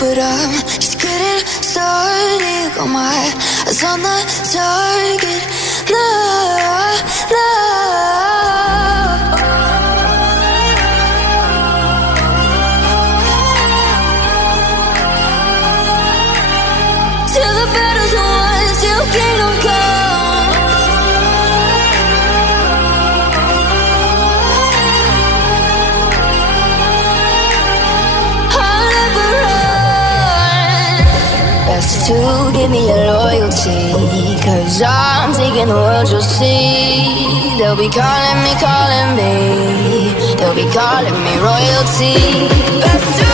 but I'm just getting started. Got my eyes on the target. No, no. Till the battle's won, till kingdom come. I'll never run. Best to give me your loyalty, 'cause I'm taking the world, you'll see. They'll be calling me, calling me. They'll be calling me royalty. Best to